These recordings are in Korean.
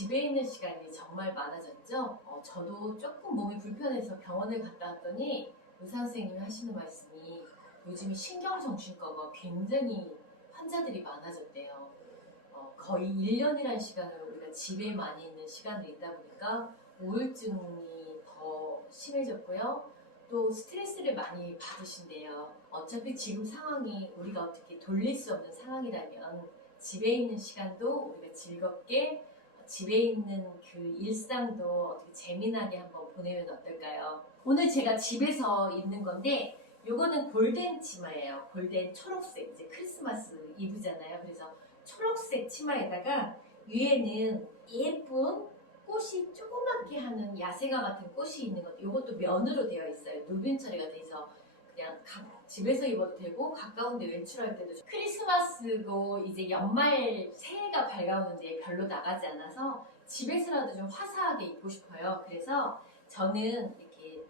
집에 있는 시간이 정말 많아졌죠? 저도 조금 몸이 불편해서 병원을 갔다 왔더니 의사 선생님이 하시는 말씀이 요즘이 신경정신과가 굉장히 환자들이 많아졌대요. 거의 1년이라는 시간을 우리가 집에 많이 있는 시간을 있다 보니까 우울증이 더 심해졌고요. 또 스트레스를 많이 받으신대요. 어차피 지금 상황이 우리가 어떻게 돌릴 수 없는 상황이라면 집에 있는 시간도 우리가 즐겁게 집에 있는 그 일상도 어떻게 재미나게 한번 보내면 어떨까요? 오늘 제가 집에서 입는 건데 요거는 골덴 치마예요. 골덴 초록색, 이제 크리스마스 이브잖아요. 그래서 초록색 치마에다가 위에는 예쁜 꽃이 조그맣게 하는 야생화 같은 꽃이 있는 것, 요것도 면으로 되어 있어요. 누빈 처리가 돼서 그냥 집에서 입어도 되고 가까운 데 외출할 때도 크리스마스고 이제 연말 새해가 밝아오는데 별로 나가지 않아서 집에서라도 좀 화사하게 입고 싶어요. 그래서 저는 이렇게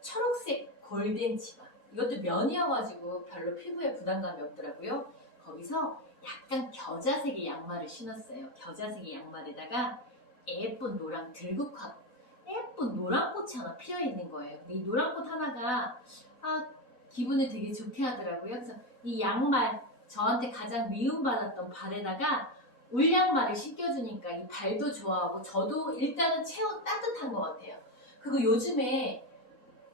초록색 골덴 치마, 이것도 면이어가지고 별로 피부에 부담감이 없더라고요. 거기서 약간 겨자색의 양말을 신었어요. 겨자색의 양말에다가 예쁜 노랑 들국화, 예쁜 노란 꽃이 하나 피어 있는 거예요. 근데 이 노란 꽃 하나가 기분을 되게 좋게 하더라고요. 그래서 이 양말, 저한테 가장 미움받았던 발에다가 울양말을 신겨주니까 이 발도 좋아하고 저도 일단은 따뜻한 것 같아요. 그리고 요즘에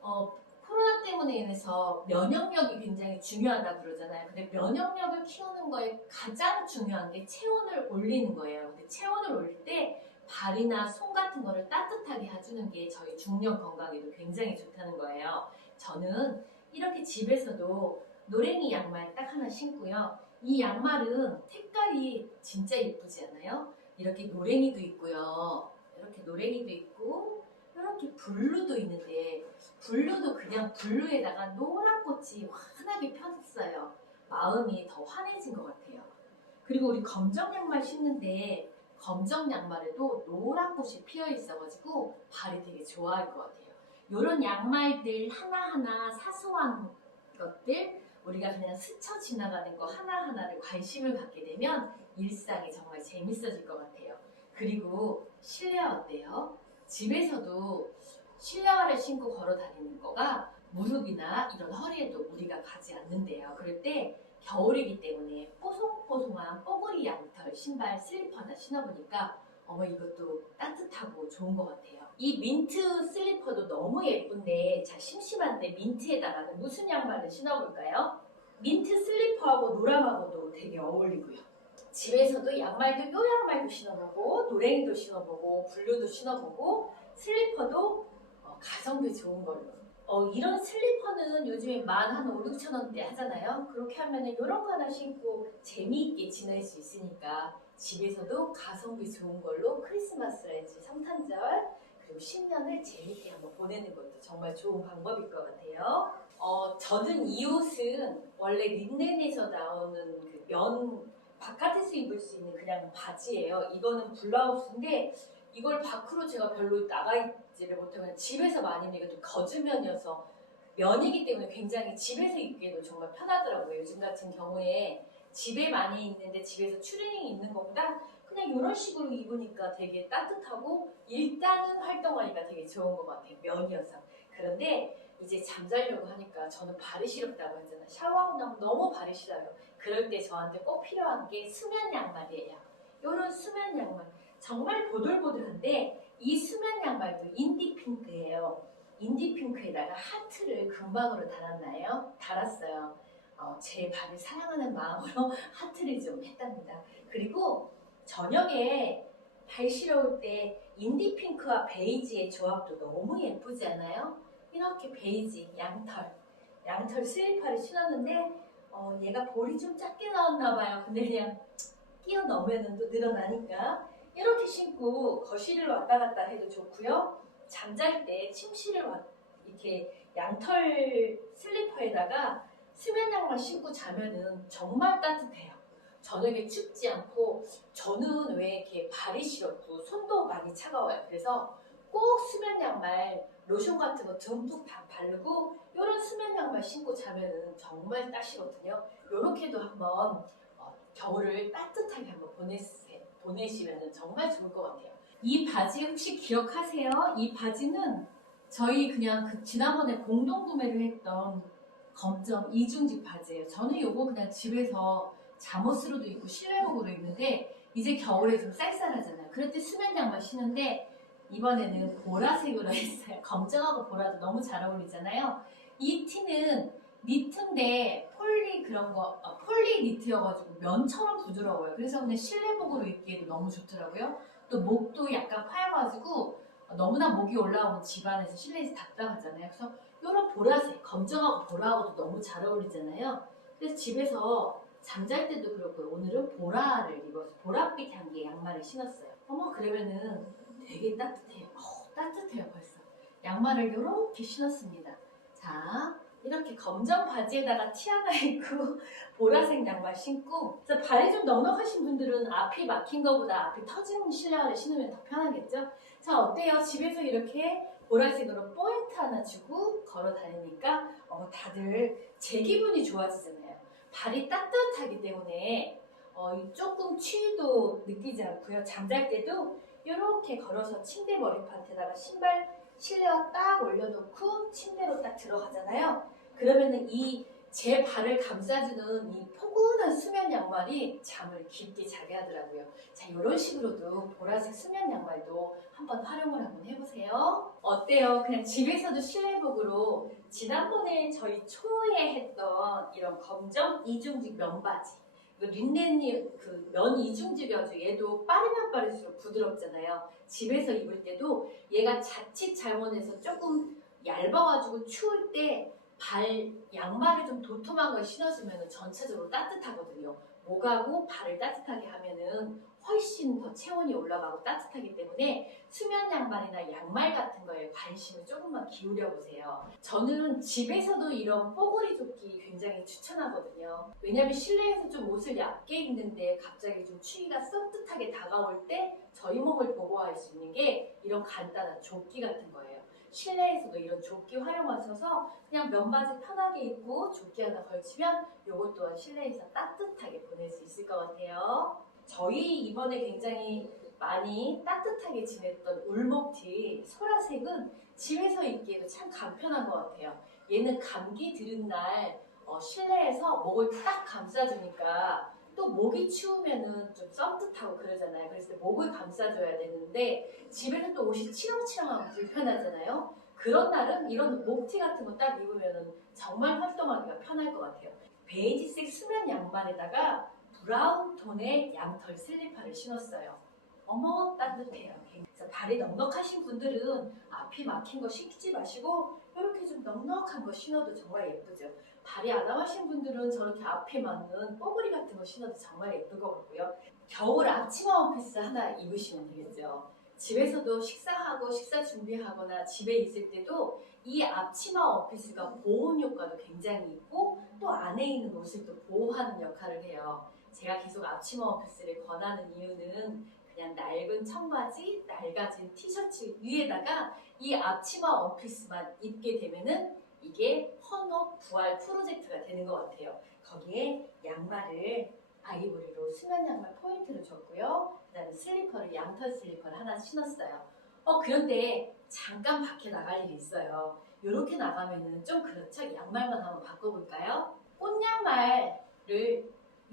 코로나 때문에 인해서 면역력이 굉장히 중요하다고 그러잖아요. 근데 면역력을 키우는 거에 가장 중요한 게 체온을 올리는 거예요. 근데 체온을 올릴 때 발이나 손 같은 거를 따뜻하게 해주는 게 저희 중년 건강에도 굉장히 좋다는 거예요. 저는 이렇게 집에서도 노랭이 양말 딱 하나 신고요. 이 양말은 색깔이 진짜 예쁘지 않아요? 이렇게 노랭이도 있고요. 이렇게 노랭이도 있고 이렇게 블루도 있는데 블루도 그냥 블루에다가 노란 꽃이 환하게 폈어요. 마음이 더 환해진 것 같아요. 그리고 우리 검정 양말 신는데 검정 양말에도 노란 꽃이 피어 있어가지고 발이 되게 좋아할 것 같아요. 이런 양말들 하나하나 사소한 것들 우리가 그냥 스쳐 지나가는 거 하나하나를 관심을 갖게 되면 일상이 정말 재밌어질 것 같아요. 그리고 실내화 어때요? 집에서도 실내화를 신고 걸어 다니는 거가 무릎이나 이런 허리에도 무리가 가지 않는데요. 그럴 때 겨울이기 때문에 뽀송뽀송한 뽀글이 양털 신발 슬리퍼나 신어보니까 이것도 따뜻하고 좋은 것 같아요. 이 민트 슬리퍼도 너무 예쁜데 자 심심한데 민트에다가는 무슨 양말을 신어볼까요? 민트 슬리퍼하고 노랑하고도 되게 어울리고요. 집에서도 양말도 요 양말도 신어보고 노랭이도 신어보고 블루도 신어보고 슬리퍼도 가성비 좋은 걸로 이런 슬리퍼는 요즘에 한 5, 6천 원대 하잖아요. 그렇게 하면은 이런 거 하나 신고 재미있게 지낼 수 있으니까 집에서도 가성비 좋은 걸로 크리스마스라든지 성탄절 그리고 신년을 재미있게 한번 보내는 것도 정말 좋은 방법일 것 같아요. 저는 이 옷은 원래 린넨에서 나오는 그 바깥에서 입을 수 있는 그냥 바지예요. 이거는 블라우스인데 이걸 밖으로 제가 별로 나가 있지를 못하고 집에서 많이 입는 이것도 거즈면이어서 면이기 때문에 굉장히 집에서 입기에도 정말 편하더라고요. 요즘 같은 경우에 집에 많이 있는데 집에서 추리닝 입는 것보다 그냥 이런 식으로 입으니까 되게 따뜻하고 일단은 활동하니까 되게 좋은 것 같아요. 면이어서. 그런데 이제 잠자려고 하니까 저는 발이 시렵다고 했잖아요. 샤워하고 나면 너무 발이 시려요. 그럴 때 저한테 꼭 필요한 게 수면 양말이에요. 이런 수면 양말 정말 보들보들한데 이 수면 양말도 인디핑크예요. 인디핑크에다가 하트를 금방으로 달았어요. 제 발을 사랑하는 마음으로 하트를 좀 했답니다. 그리고 저녁에 발 시려울 때 인디핑크와 베이지의 조합도 너무 예쁘지 않아요? 이렇게 베이지, 양털 슬리퍼를 신었는데 얘가 볼이 좀 작게 나왔나 봐요. 근데 그냥 끼워 넣으면 또 늘어나니까 이렇게 신고 거실을 왔다 갔다 해도 좋고요. 잠잘 때 침실을 이렇게 양털 슬리퍼에다가 수면 양말 신고 자면은 정말 따뜻해요. 저녁에 춥지 않고 저는 왜 이렇게 발이 시렵고 손도 많이 차가워요. 그래서 꼭 수면 양말 로션 같은 거 듬뿍 바르고 이런 수면 양말 신고 자면은 정말 따시거든요. 이렇게도 한번 겨울을 따뜻하게 한번 보내시면 정말 좋을 것 같아요. 이 바지 혹시 기억하세요? 이 바지는 저희 그냥 지난번에 공동 구매를 했던 검정 이중직 바지예요. 저는 요거 그냥 집에서 잠옷으로도 입고 실내복으로 입는데 이제 겨울에 좀 쌀쌀하잖아요. 그럴 때 수면 양말 신는데 이번에는 보라색으로 했어요. 검정하고 보라도 너무 잘 어울리잖아요. 이 티는 니트인데 폴리 그런 거 폴리 니트여가지고 면처럼 부드러워요. 그래서 그냥 실내복으로 입기에도 너무 좋더라고요. 또 목도 약간 파여가지고 너무나 목이 올라오는 집안에서 실내에서 답답하잖아요. 그래서 이런 보라색, 검정하고 보라하고도 너무 잘 어울리잖아요. 그래서 집에서 잠잘 때도 그렇고 오늘은 보라를 입어서 보랏빛 향기의 양말을 신었어요. 어머 그러면은 되게 따뜻해요. 따뜻해요 벌써. 양말을 이렇게 신었습니다. 자 이렇게 검정 바지에다가 티 하나 입고 보라색 양말 신고 그래서 발이 좀 넉넉하신 분들은 앞이 막힌 것보다 앞이 터진 실내화를 신으면 더 편하겠죠? 자 어때요? 집에서 이렇게 보라색으로 포인트 하나 주고 걸어 다니니까 다들 제 기분이 좋아지잖아요. 발이 따뜻하기 때문에 조금 추위도 느끼지 않고요. 잠잘 때도 이렇게 걸어서 침대 머리맡에다가 신발 실내화 딱 올려놓고 침대로 딱 들어가잖아요. 그러면은 이 제 발을 감싸주는 이 포근한 수면 양말이 잠을 깊게 자게 하더라고요. 자, 이런 식으로도 보라색 수면 양말도 한번 활용을 한번 해보세요. 어때요? 그냥 집에서도 실내복으로 지난번에 저희 초에 했던 이런 검정 이중직 면바지 린넨이 면 이중직이어서 얘도 빠르면 빠를수록 부드럽잖아요. 집에서 입을 때도 얘가 자칫 잘못해서 조금 얇아가지고 추울 때 발 양말을 좀 도톰한 걸 신어주면 전체적으로 따뜻하거든요. 목하고 발을 따뜻하게 하면은 훨씬 더 체온이 올라가고 따뜻하기 때문에 수면 양말이나 양말 같은 거에 관심을 조금만 기울여 보세요. 저는 집에서도 이런 뽀글이 조끼 굉장히 추천하거든요. 왜냐면 실내에서 좀 옷을 얇게 입는데 갑자기 좀 추위가 썩뜻하게 다가올 때 저희 몸을 보호할 수 있는 게 이런 간단한 조끼 같은 거예요. 실내에서도 이런 조끼 활용하셔서 그냥 면바지 편하게 입고 조끼 하나 걸치면 이것 또한 실내에서 따뜻하게 보낼 수 있을 것 같아요. 저희 이번에 굉장히 많이 따뜻하게 지냈던 울목티 소라색은 집에서 입기에도 참 간편한 것 같아요. 얘는 감기 들은 날 실내에서 목을 딱 감싸주니까 또 목이 추우면은 좀 썸뜻하고 그러잖아요. 그래서 목을 감싸줘야 되는데 집에는 또 옷이 치렁치렁하고 불편하잖아요. 그런 날은 이런 목티 같은 거 딱 입으면은 정말 활동하기가 편할 것 같아요. 베이지색 수면 양말에다가 브라운 톤의 양털 슬리퍼를 신었어요. 어머 따뜻해요. 그래서 발이 넉넉하신 분들은 앞이 막힌 거 신지 마시고 이렇게 좀 넉넉한 거 신어도 정말 예쁘죠. 발이 아담하신 분들은 저렇게 앞에 맞는 뽀글이 같은 거 신어도 정말 예쁠 것 같고요. 겨울 앞치마 원피스 하나 입으시면 되겠죠. 집에서도 식사하고 식사 준비하거나 집에 있을 때도 이 앞치마 원피스가 보온 효과도 굉장히 있고 또 안에 있는 옷을 또 보호하는 역할을 해요. 제가 계속 앞치마 원피스를 권하는 이유는 그냥 낡은 청바지, 낡아진 티셔츠 위에다가 이 앞치마 원피스만 입게 되면은 이게 헌옷 부활 프로젝트가 되는 것 같아요. 거기에 양말을 아이보리로 수면 양말 포인트를 줬고요. 그 다음에 슬리퍼를 양털 슬리퍼를 하나 신었어요. 그런데 잠깐 밖에 나갈 일이 있어요. 이렇게 나가면은 좀 그렇죠? 양말만 한번 바꿔볼까요? 꽃양말을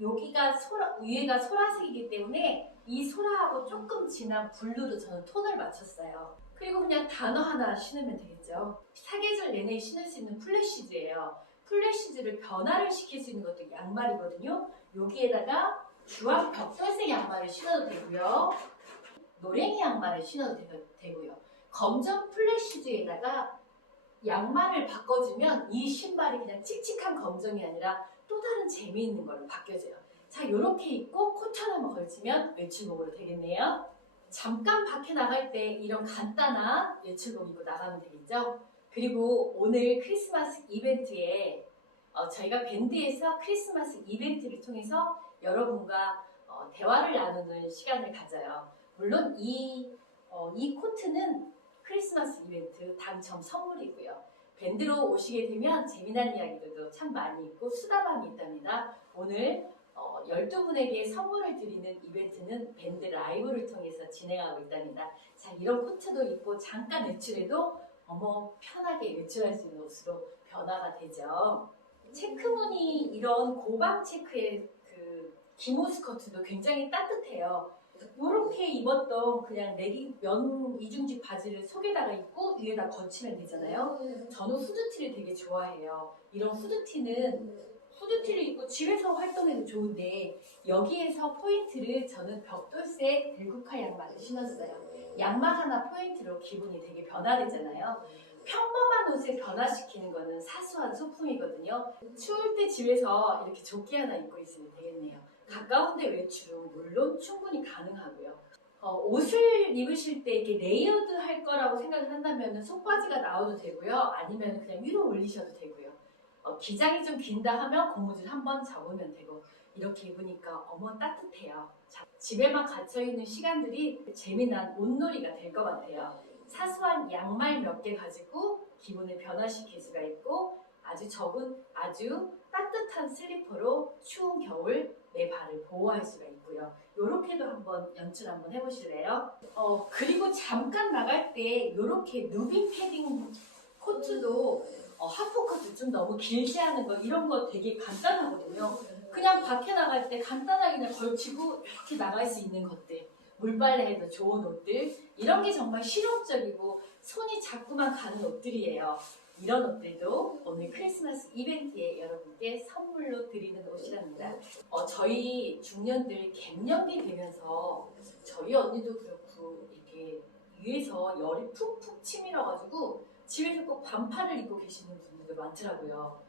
여기가 위에가 소라색이기 때문에 이 소라하고 조금 진한 블루로 저는 톤을 맞췄어요. 그리고 그냥 단어 하나 신으면 되겠죠. 사계절 내내 신을 수 있는 플랫시즈예요. 플랫시즈를 변화를 시킬 수 있는 것도 양말이거든요. 여기에다가 주황 벽돌색 양말을 신어도 되고요. 노랭이 양말을 신어도 되고요. 검정 플랫시즈에다가 양말을 바꿔주면 이 신발이 그냥 칙칙한 검정이 아니라 또 다른 재미있는 걸로 바뀌어져요. 자, 이렇게 입고 코트 하나만 걸치면 외출복으로 되겠네요. 잠깐 밖에 나갈 때 이런 간단한 외출복 입고 나가면 되겠죠. 그리고 오늘 크리스마스 이벤트에 저희가 밴드에서 크리스마스 이벤트를 통해서 여러분과 대화를 나누는 시간을 가져요. 물론 이 코트는 크리스마스 이벤트 당첨 선물이고요. 밴드로 오시게 되면 재미난 이야기들도 참 많이 있고 수다방이 있답니다. 오늘 12분에게 선물을 드리는 이벤트는 밴드 라이브를 통해서 진행하고 있답니다. 자, 이런 코트도 입고 잠깐 외출해도 편하게 외출할 수 있는 옷으로 변화가 되죠. 체크무늬 이런 고방 체크의 그 기모 스커트도 굉장히 따뜻해요. 이렇게 입었던 그냥 레깅 면 이중직 바지를 속에다가 입고 위에다 걸치면 되잖아요. 저는 후드티를 되게 좋아해요. 이런 후드티를 입고 집에서 활동해도 좋은데 여기에서 포인트를 저는 벽돌색 들국화 양말을 신었어요. 양말 하나 포인트로 기분이 되게 변화되잖아요. 평범한 옷을 변화시키는 거는 사소한 소품이거든요. 추울 때 집에서 이렇게 조끼 하나 입고 있으면 되겠네요. 가까운 데 외출은 물론 충분히 가능하고요. 옷을 입으실 때 이렇게 레이어드 할 거라고 생각을 한다면 속바지가 나와도 되고요. 아니면 그냥 위로 올리셔도 되고요. 기장이 좀 긴다 하면 고무줄 한번 접으면 되고 이렇게 입으니까 따뜻해요. 집에만 갇혀있는 시간들이 재미난 옷놀이가 될 것 같아요. 사소한 양말 몇 개 가지고 기분을 변화시킬 수가 있고 아주 적은 아주 따뜻한 슬리퍼로 추운 겨울 내 발을 보호할 수가 있고요. 이렇게도 한번 연출 한번 해보실래요? 그리고 잠깐 나갈 때 이렇게 누비 패딩 코트도 하프 코트 좀 너무 길지 않은 거 이런 거 되게 간단하거든요. 그냥 밖에 나갈 때 간단하게 그냥 걸치고 이렇게 나갈 수 있는 것들, 물빨래에도 좋은 옷들, 이런 게 정말 실용적이고 손이 자꾸만 가는 옷들이에요. 이런 옷들도 오늘 크리스마스 이벤트에 여러분께 선물로 드리는 옷이랍니다. 저희 중년들 갱년기 되면서 저희 언니도 그렇고 이렇게 위에서 열이 푹푹 치밀어가지고 집에서 꼭 반팔을 입고 계시는 분들도 많더라고요.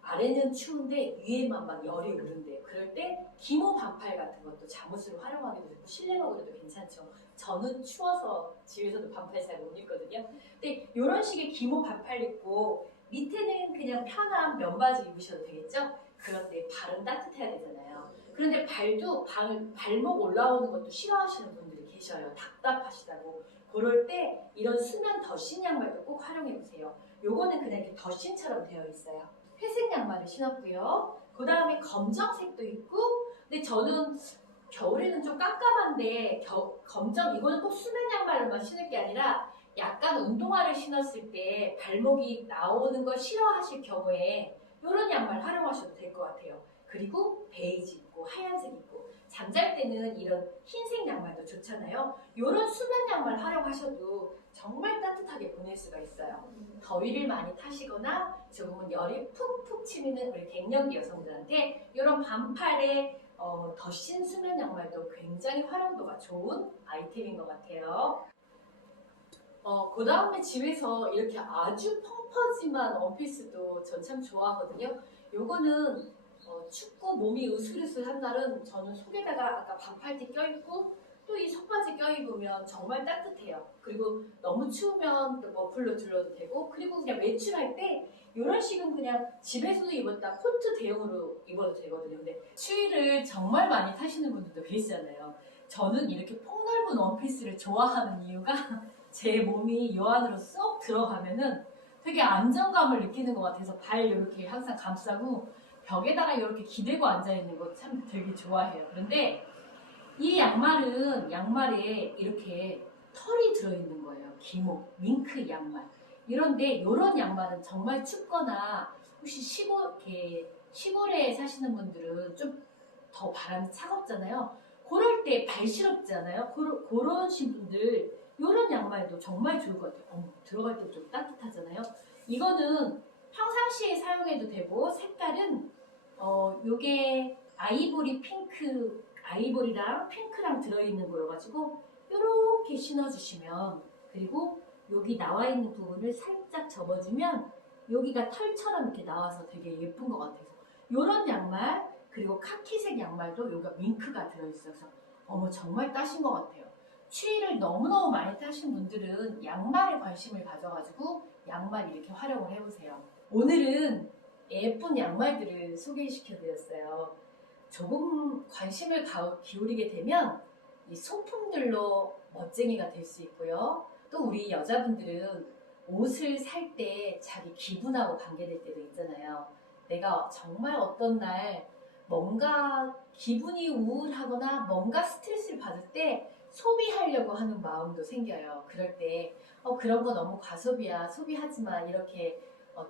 아래는 추운데 위에만 막 열이 오른대요. 그럴 때 기모 반팔 같은 것도 잠옷으로 활용하기도 좋고 실내복으로도 괜찮죠. 저는 추워서 집에서도 반팔 잘 못 입거든요. 근데 이런 식의 기모 반팔 입고 밑에는 그냥 편한 면바지 입으셔도 되겠죠? 그런데 발은 따뜻해야 되잖아요. 그런데 발목 올라오는 것도 싫어하시는 분들이 계셔요. 답답하시다고. 그럴 때 이런 수면 더신 양말도 꼭 활용해보세요. 요거는 그냥 이렇게 더신처럼 되어 있어요. 회색 양말을 신었고요. 그 다음에 검정색도 있고, 근데 저는 겨울에는 좀 깜깜한데 검정 이거는 꼭 수면 양말로만 신을 게 아니라 약간 운동화를 신었을 때 발목이 나오는 걸 싫어하실 경우에 이런 양말 활용하셔도 될 것 같아요. 그리고 베이지 있고 하얀색 있고 잠잘 때는 이런 흰색 양말도 좋잖아요. 이런 수면 양말 활용하셔도 정말 따뜻하게 보낼 수가 있어요. 더위를 많이 타시거나 조금은 열이 푹푹 치미는 우리 갱년기 여성들한테 이런 반팔에 더신 수면 양말도 굉장히 활용도가 좋은 아이템인 것 같아요. 그 다음에 집에서 이렇게 아주 펑퍼짐한 원피스도 전 참 좋아하거든요. 요거는 춥고 몸이 으슬으슬한 날은 저는 속에다가 아까 반팔티 껴입고 또 이 속바지 껴입으면 정말 따뜻해요. 그리고 너무 추우면 또 머플러 둘러도 되고 그리고 그냥 외출할 때 이런 식은 그냥 집에서도 입었다 코트 대용으로 입어도 되거든요. 근데 추위를 정말 많이 타시는 분들도 계시잖아요. 저는 이렇게 폭넓은 원피스를 좋아하는 이유가 제 몸이 요 안으로 쏙 들어가면은 되게 안정감을 느끼는 것 같아서 발 이렇게 항상 감싸고 벽에다가 이렇게 기대고 앉아있는 거 참 되게 좋아해요. 그런데 이 양말에 이렇게 털이 들어있는 거예요. 기모, 밍크 양말. 이런데 이런 양말은 정말 춥거나 혹시 시골에 사시는 분들은 좀 더 바람이 차갑잖아요. 그럴 때 발 시렵잖아요. 그런 분들 이런 양말도 정말 좋을 것 같아요. 들어갈 때 좀 따뜻하잖아요. 이거는 평상시에 사용해도 되고 색깔은 요게 아이보리랑 핑크랑 들어있는 거여가지고 이렇게 신어주시면 그리고 여기 나와 있는 부분을 살짝 접어주면 여기가 털처럼 이렇게 나와서 되게 예쁜 것 같아서 이런 양말 그리고 카키색 양말도 여기가 밍크가 들어있어서 정말 따신 것 같아요. 추위를 너무너무 많이 타신 분들은 양말에 관심을 가져가지고 양말 이렇게 활용을 해보세요. 오늘은 예쁜 양말들을 소개시켜드렸어요. 조금 관심을 기울이게 되면 이 소품들로 멋쟁이가 될 수 있고요. 또 우리 여자분들은 옷을 살 때 자기 기분하고 관계될 때도 있잖아요. 내가 정말 어떤 날 뭔가 기분이 우울하거나 뭔가 스트레스를 받을 때 소비하려고 하는 마음도 생겨요. 그럴 때 그런 거 너무 과소비야, 소비하지 마, 이렇게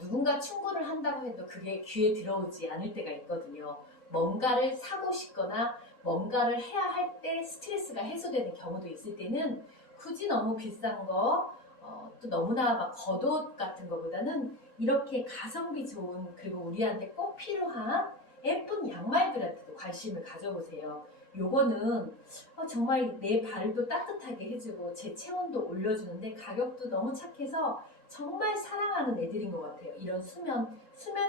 누군가 충고를 한다고 해도 그게 귀에 들어오지 않을 때가 있거든요. 뭔가를 사고 싶거나 뭔가를 해야 할 때 스트레스가 해소되는 경우도 있을 때는 굳이 너무 비싼 거, 또 너무나 막 겉옷 같은 거보다는 이렇게 가성비 좋은, 그리고 우리한테 꼭 필요한 예쁜 양말들한테도 관심을 가져보세요. 요거는 정말 내 발도 따뜻하게 해주고 제 체온도 올려주는데 가격도 너무 착해서 정말 사랑하는 애들인 것 같아요. 이런 수면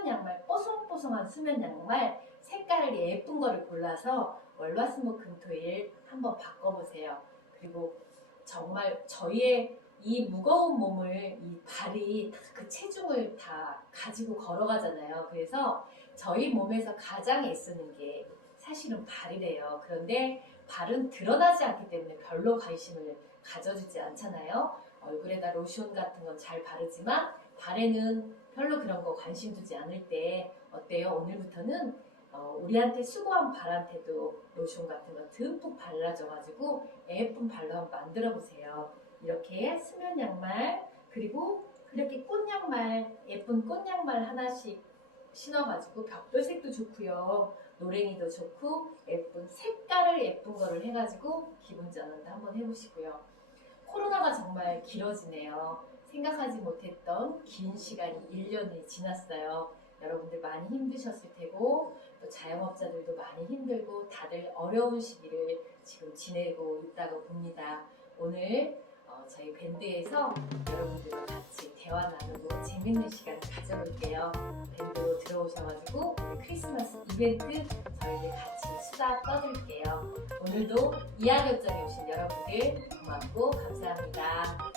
양말, 뽀송뽀송한 수면 양말, 색깔을 예쁜 거를 골라서 월화수목금토일 한번 바꿔보세요. 그리고 정말 저희의 이 무거운 몸을, 이 발이 그 체중을 다 가지고 걸어가잖아요. 그래서 저희 몸에서 가장 애쓰는 게 사실은 발이래요. 그런데 발은 드러나지 않기 때문에 별로 관심을 가져주지 않잖아요. 얼굴에다 로션 같은 건 잘 바르지만 발에는 별로 그런 거 관심 두지 않을 때 어때요? 오늘부터는 우리한테 수고한 발한테도 로션 같은 거 듬뿍 발라줘가지고 예쁜 발로 한번 만들어 보세요. 이렇게 수면 양말, 그리고 그렇게 꽃 양말, 예쁜 꽃 양말 하나씩 신어가지고 벽돌색도 좋고요, 노랭이도 좋고 예쁜 색깔을 예쁜 거를 해가지고 기분 전환도 한번 해보시고요. 코로나가 정말 길어지네요. 생각하지 못했던 긴 시간이 1년이 지났어요. 여러분들 많이 힘드셨을 테고 또 자영업자들도 많이 힘들고 다들 어려운 시기를 지금 지내고 있다고 봅니다. 오늘 저희 밴드에서 여러분들과 같이 대화 나누고 재밌는 시간을 가져볼게요. 밴드로 들어오셔가지고 오늘 크리스마스 이벤트 저희들 같이 수다 떠들게요. 오늘도 이야기역장에 오신 여러분들 고맙고 감사합니다.